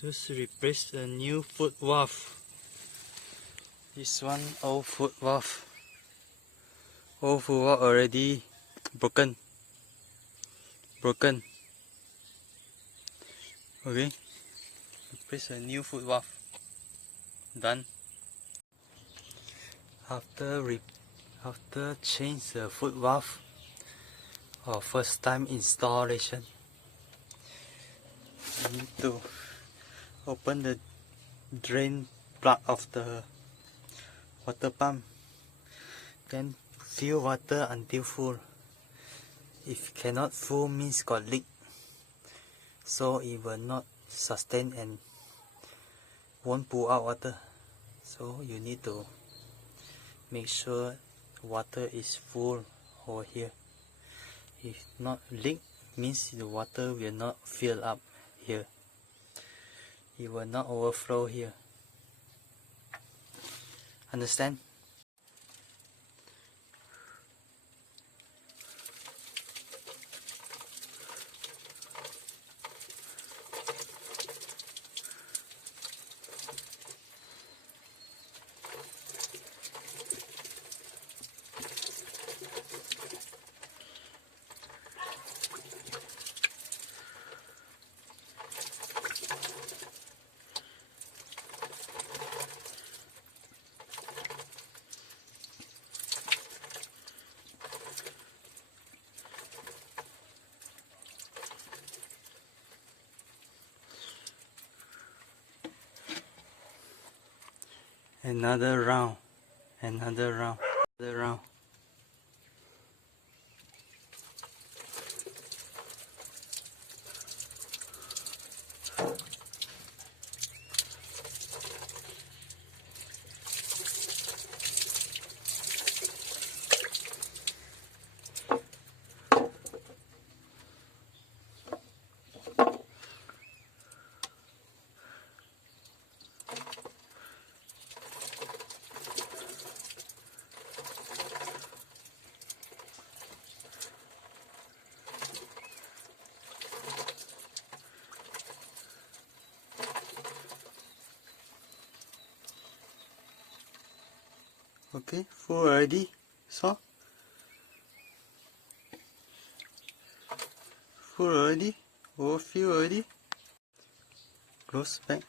Just replace a new foot valve. This one old foot valve. Old foot valve already broken. Okay. Replace a new foot valve. Done. After change the foot valve or first time installation, you need to open the drain plug of the water pump, then fill water until full. If cannot full means got leak, so it will not sustain and won't pull out water. So you need to make sure water is full over here. If not leak means the water will not fill up here. It will not overflow here. Understand? Another round. Okay, full already. So full already. Overfill already. Close back.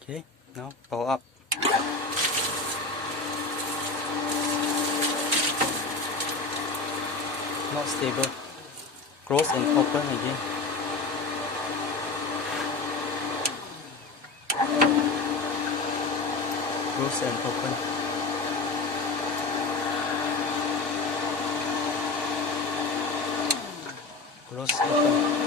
Okay, now power up. Not stable. Close and open again. Close and open. Close, open.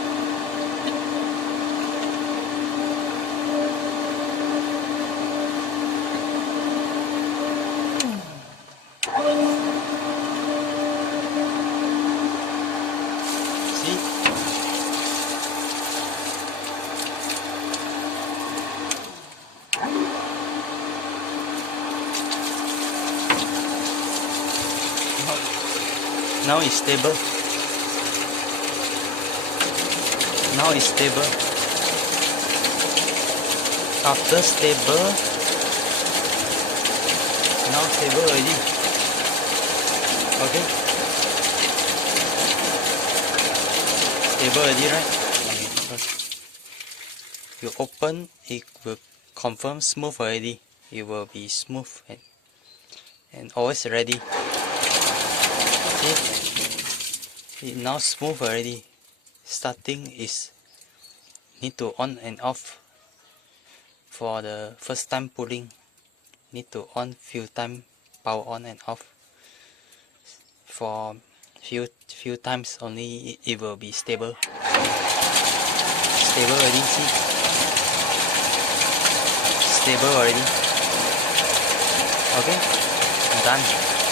Now it's stable. After stable. Now stable already. Okay. Stable already, right? You open, it will confirm smooth already. It will be smooth and always ready. See, it now smooth already. Starting is need to on and off. For the first time pulling, need to on few time, power on and off. For few times only it will be stable. Stable already, see. stable already. Okay, done.